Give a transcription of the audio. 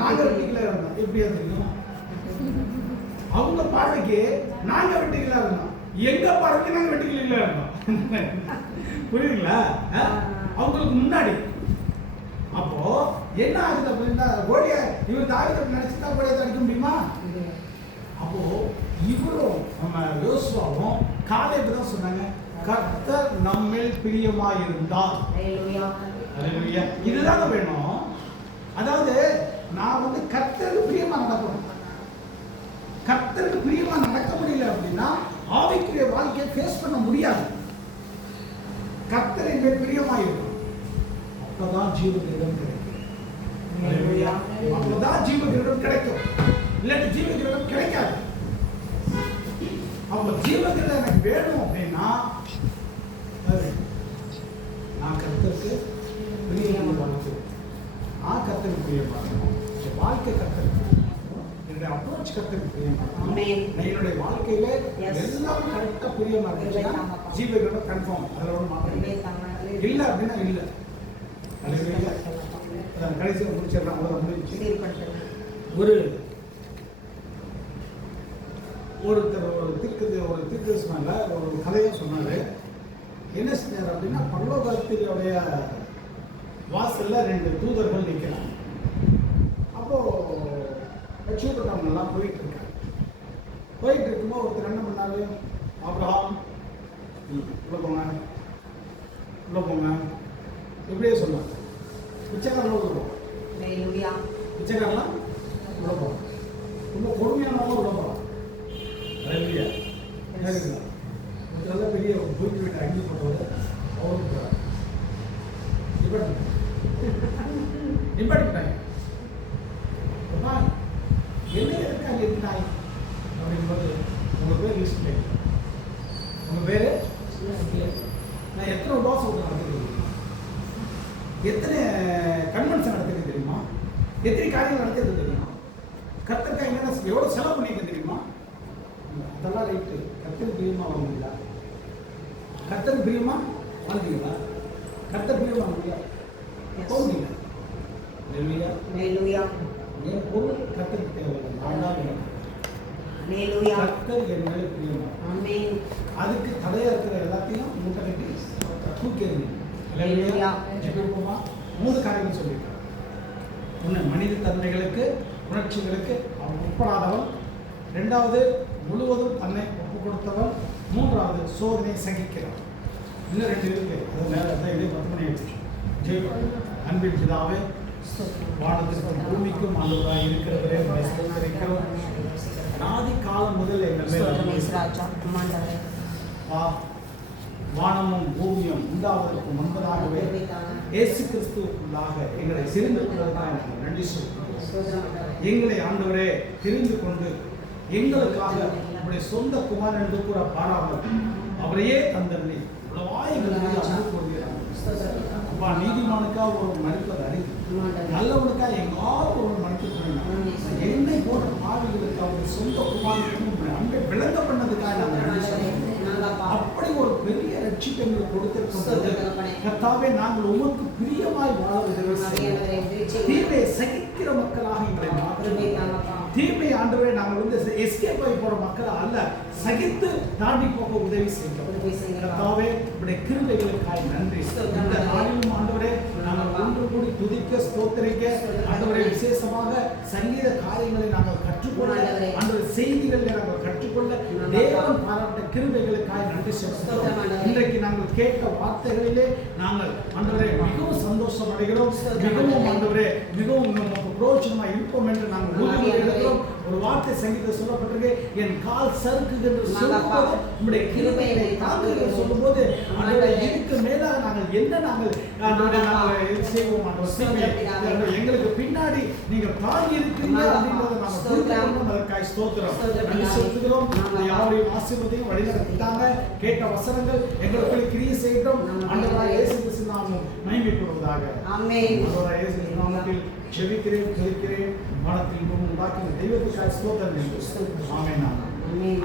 நாங்க வெட்டிகளா இருந்தோம். எப்படி தெரியும்? அவங்க பார்வைக்கு நாங்க வெட்டிகளா இருந்தோம், எங்க பார்வைக்கு நாங்க வெட்டிகளா இருந்தோம். புரியுதுங்களா? அவங்களுக்கு முன்னாடி அப்போ என்ன ஆகுது அப்படின்னா, கோழிய இவர் தாவீது நினைச்சுதான் கோழியை அடிக்க முடியுமா? அப்போ இவரும் நம்ம யோசுவாவும் காலேப் தான் சொன்னாங்க, கர்த்தர் நம்மில் பிரியமாயிருந்தார். அல்லேலூயா. இதுதாங்க வேணும். அதாவது நான் வந்து கர்த்தருக்கு பிரியமா நடக்கணும். கர்த்தருக்கு பிரியமா நடக்க முடியல அப்படின்னா ஆவிக்குரிய வாழ்க்கையை ஃபேஸ் பண்ண முடியாது. கர்த்தரின் மேல் பிரியமாயிருக்கும், அப்பதான் ஜீவகிரீடம் கிடைக்கும். அப்பதான் ஜீவகிரீடம் கிடைக்கும், இல்லாட்டி ஜீவகிரீடம் கிடைக்காது. அவங்க ஜீவகிரீடம் எனக்கு வேணும் அப்படின்னா நான் கர்த்தருக்கு பிரியமா நடக்கணும். நான் கர்த்தருக்கு பிரியமா இருக்கணும். வாழ்க்கை கர்த்தருக்கு, என்னுடைய அப்ரோச் கர்த்தருக்கு பிரியமா இருக்கணும். என்னுடைய வாழ்க்கையில எல்லாம் கரெக்டா பிரியமா இருந்துச்சுன்னா ஜீவகிரீடம் கன்ஃபார்ம். அதில் ஒன்றும் மாற்றம் இல்லை அப்படின்னா இல்லை. கடைசியில் முடிச்சிடலாம். ஒருத்தர் ஒரு தீர்க்கதரிசனால ஒரு கதையை சொன்னாரு. என்ன செஞ்சார் அப்படின்னா, பரலோகத்தினுடைய வாசல்ல 2 தூதர்கள் நிற்கிறாங்க. அப்போ லட்சுமிபட்டம் எல்லாம் போயிட்டு இருக்காங்க. போயிட்டு இருக்கும்போது ஒருத்தர் என்ன பண்ணாரு, ஆபிரகாம் உள்ள போங்க இப்படியே சொன்னாங்க. பிச்சைக்காரன் உள்ள போவோம், பிச்சைக்காரலாம் உள்ள போவோம், ரொம்ப பொறுமையானவங்க உள்ள போகலாம். நல்ல பெரிய தூக்கி விட்டு அங்கி போட்டவர் அவருக்கு நிப்பாட்டிட்டாங்க. என்ன இருக்காங்க இருந்தாய் அப்படிங்கும்போது, உங்க பேர் லிஸ்ட் பண்ணி, உங்க பேரு நான் எத்தனை உபவாசம் நடத்துறேன், எத்தனை கன்வென்ஷன் நடத்துறது தெரியுமா, எத்தனை காரியங்கள் நடத்துறது தெரியுமா, கர்த்தருக்காக என்னென்ன எவ்வளோ செலவு பண்ணிக்க தெரியுமா? அதெல்லாம் ரைட்டு. கர்த்தர் பிரியமா வாழ்ந்தீங்களா? கர்த்தர் பிரியமா வாழ்ந்தீங்களா? கர்த்தர் பிரியமா முடியாது போவீங்க. என் பொருள் கர்த்தருக்கு தேவையில்லை, நான் தான் வேணும். கர்த்தர் என் மேலே பிரியமா, அதுக்கு தடையா இருக்கிற எல்லாத்தையும் மூட்டை கட்டி தூக்கி எறியுங்க. ஜெபிப்போமா? 3 காரியங்கள் சொல்லியிருக்கேன். 1, மனித தன்மைகளுக்கு உணர்ச்சிகளுக்கு அவன் உட்படாதவன். 2வது, முழுவதும் தன்னை ஒப்பு கொடுத்தவன். 3வது, சோதனை சகிக்கிறவன். இன்னும் 2 இருக்கு, அது மேலே தான் இதே 10 மணி ஆயிடுச்சு. ஜெயிப்போம். அன்பின் பிதாவே, வானத்திற்கும் பூமிக்கும் ஆண்டவராய் இருக்கிறவரே, ஸ்தோத்திரிக்கிறோம். ஆதி காலம் முதல் எங்கள் மேல் வானமும் பூமியும் உண்டாவதற்கு முன்பதாகவே இயேசு கிறிஸ்துவுக்குள்ளாக எங்களை தெரிந்து கொண்டதற்காக நன்றி சொல்கிறோம். எங்களை ஆண்டவரே தெரிந்து கொண்டு எங்களுக்காக நம்முடைய சொந்த குமாரன் என்று கூட பாராமல் அவரையே தந்தனை அன்பு கூறுகிறார். நீதிமானுக்காக ஒரு மனிதர் அறிவு, நல்லவனுக்காக எங்காவது ஒரு மனிதர் என்னை போன்ற பாவிகளுக்கு அவர் சொந்த குமாரனுக்கு அன்பை விளங்க பண்ணதுக்காக நாங்கள் நன்றி சொல்கிறோம். அப்படி ஒரு பெரிய ரட்சிப்பை எங்களுக்கு கொடுத்திருக்கிறது. கர்த்தாவே, நாங்கள் உமக்கு பிரியமாய் வாழ உதவி செய்ய, தீமையை சகிக்கிற மக்களாக எங்களை மாற்ற, தீமை ஆண்டவரே நாங்கள் வந்து எஸ்கேப் ஆகி போற மக்கள் அல்ல, சகித்து தாண்டி போக உதவி செய்கிறோம். கர்த்தாவே, உடைய கிருபைகளுக்காய் நன்றி. இந்த நாளிலும் ஆண்டவரே நாங்கள் ஒன்று கூடி துதிக்க, ஸ்தோத்திரிக்க, ஆண்டவரே விசேஷமாக சங்கீத காரியங்களை நாங்கள் கற்றுக்கொள்ள, ஆண்டவரே செய்திகளை நாங்கள் கற்றுக்கொள்ள தேவன் பாராட்ட கிருபைகளுக்காய் நன்றி சொல்கிறோம். இன்றைக்கு நாங்கள் கேட்ட வார்த்தைகளிலே நாங்கள் ஆண்டவரே மிகவும் சந்தோஷம் அடைகிறோம். மிகவும் ஆண்டவரே மிகவும் புரோஜனமாக இருப்போம் என்று நாங்கள் உறுதிப்படுகிறோம். ஒரு வார்த்தை சங்கீதம் சொல்லப்பட்டிருக்கு, என் கால் சறுக்குகின்ற சொல்லும்போது உங்களுடைய கிருபையை தாங்குகிற சொல்லும்போது ஆண்டவரே இதுக்கு மேலாக நாங்கள் என்ன நாங்கள் செய்வோம். எங்களுக்கு பின்னாடி நீங்க தாங்கி இருக்கிறீங்க அப்படின்றத நாங்கள் புரிந்துகொண்டோம். அதற்காக ஸ்தோத்திரம் நன்றி செலுத்துகிறோம். யாருடைய ஆசீர்வாதத்தையும் வழிநடத்திட்டாங்க. கேட்ட வசனங்கள் எங்களுக்குள்ள கிரியை செய்யட்டும். ஆண்டவராகிய இயேசு கிறிஸ்து நாமம் மகிமைப்படுவதாக. ஆமென். ஆண்டவராகிய இயேசு கிறிஸ்து நாமத்தில் ஜெபிக்கிறேன், துதிக்கிறேன். வானத்தில் உண்டாக்கின தெய்வத்துக்காக ஸ்தோத்திரம். ஆமென். ஆமென்.